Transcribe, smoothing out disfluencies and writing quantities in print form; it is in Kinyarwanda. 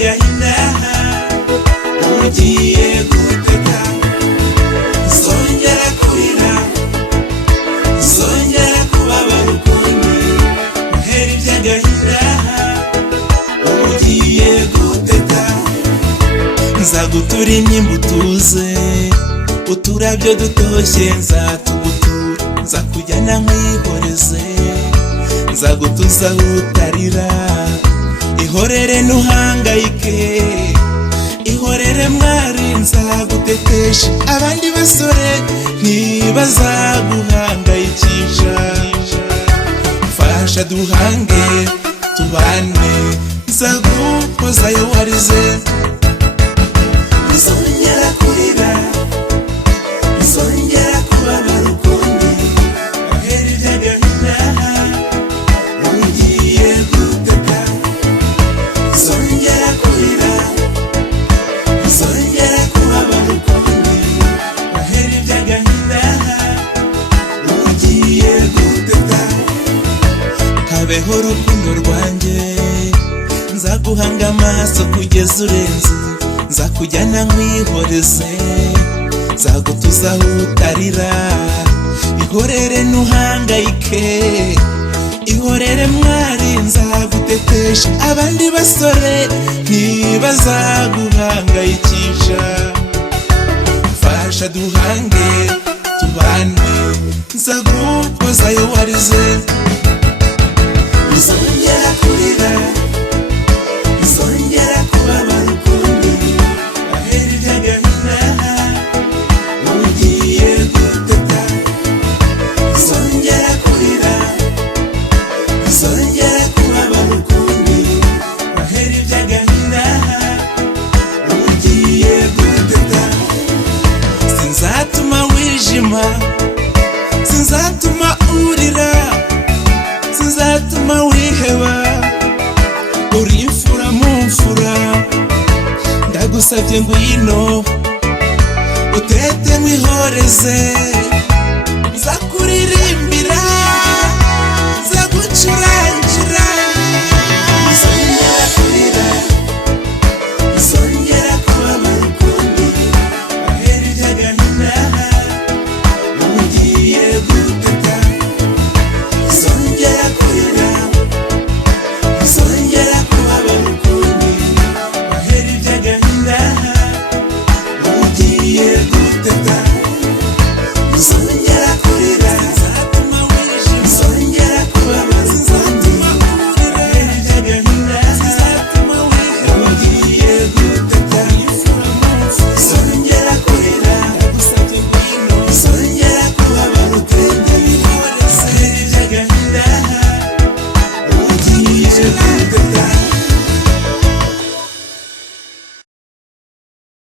by'agahinda ugiye guteka zongera kurira zongera kubabara ukundi uhera iby'agahinda ugiye guteka nzagutura inyimbu utuze uturabyo dutoshye nzatugutura nzakujyana nkwihoreze nzagutuza utarira ihorere ntuhangayike ihorere mwari nzagutetesha abandi basore ntibazaguhangayikisha fasha duhange tubane nzaguhozayo warize uzongera kurira uzongera kubabara ukundi ahera iby'agahinda ugiye guteka uzongera kurira uzongera kubabara ukundi ahera iby'agahinda ugiye guteka habeho urukundo rwanjye nzaguhanga amaso kugeza urenze nzakujyana nkwihoreze nzagutuza utarira ihorere ntuhangayike ihorere mwari nzagutetesha abandi basore ntibazaguhangayikisha fasha duhange tubane nzaguhozayo warize uzongera kurira uzongera kubabara ukundi ahera iby'agahinda ugiye guteka uzongera kurira uzongera kubabara ukundi ahera iby'agahinda ugiye guteka sinzatuma wijima sinzatuma urira sinzatuma wiheba uri imfura mu mfura ndagusabye ngwino utete mwihoreze